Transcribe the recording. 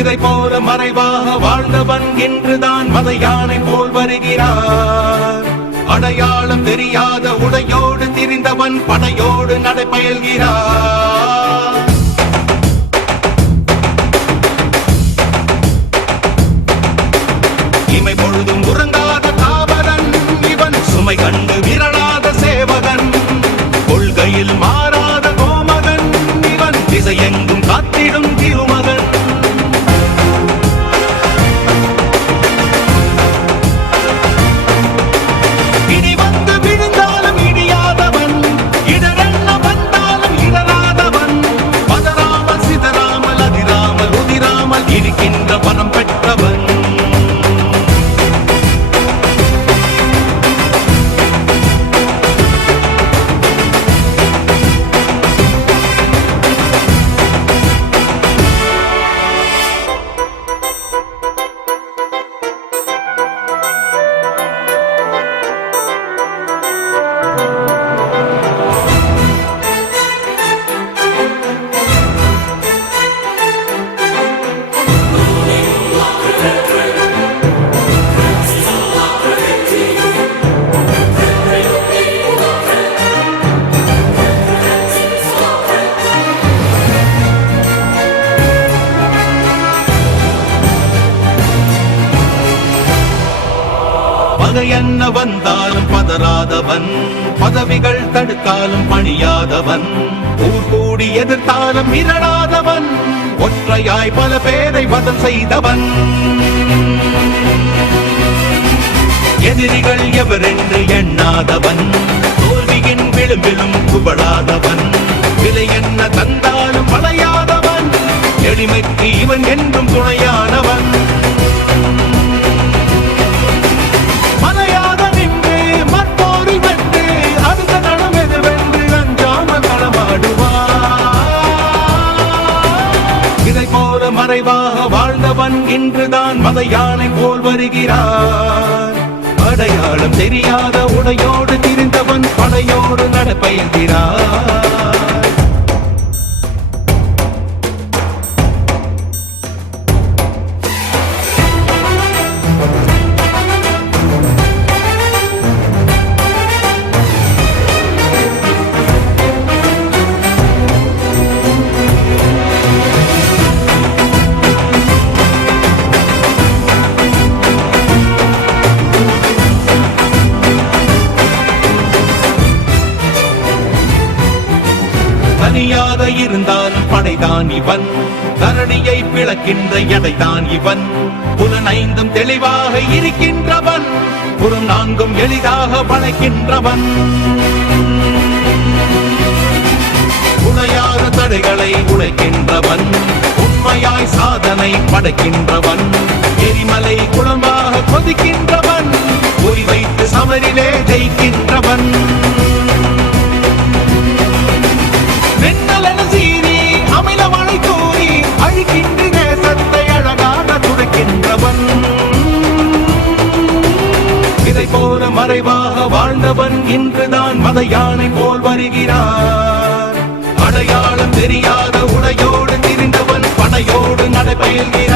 இதை போல மறைவாக வாழ்ந்தவன் இன்றுதான் மத யானை போல் வருகிறார். அடையாளம் தெரியாத உடையோடு திரிந்தவன் படையோடு நடைபயல்கிறார். இமை பொழுதும் உறங்காத தாவரன் இவன், சுமை கண்டு விரலாத சேவகன், கொள்கையில் மாறாத கோமகன் இவன், திசையெங்கும் காத்திடும் திருமகன். இடி வந்து விழுந்தாலும் இடியாதவன், இடரென்ன வந்தாலும் இடராதவன், பதறாமல் சிதறாமல் அதிராமல் உதிராமல் இருக்கின்ற பணம் பெற்றவன். பகை என்ன வந்தாலும் பதறாதவன், பதவிகள் தடுத்தாலும் பணியாதவன், ஊர் கூடி எதிர்த்தாலும் மிரளாதவன், ஒற்றையாய் பல பேரை வதம் செய்தவன். எதிரிகள் எவரென்று எண்ணாதவன், தோல்வியின் விளிம்பிலும் குவளாதவன், விலை என்ன தந்தாலும் வளையாதவன், எளிமைக்கு இவன் என்றும் துணையானவன். மறைவாக வாழ்ந்தவன் இன்றுதான் மத யானை போல் வருகிறார். அடையாளம் தெரியாத உடையோடு திரிந்தவன் படையோடு நடப்பயல்கிறார். தனியாக இருந்தாலும் படைதான் இவன், தரணியை பிளக்கின்ற எடைதான் இவன், புலனைந்தும் தெளிவாக இருக்கின்றவன், புறம் நான்கும் எளிதாக வளைக்கின்றவன், உடையாத தடைகளை உடைக்கின்றவன், உண்மையாய் சாதனை படைக்கின்றவன், எரிமலை குளமாக கொதிக்கின்றவன், குறி வைத்து சமரிலே ஜெயிக்கின்றவன். இதை போல மறைவாக வாழ்ந்தவன் இன்றுதான் மத யானை போல் வருகிறார். அடையாளம் தெரியாத உடையோடு திரிந்தவன் படையோடு நடைபயல்கிறார்.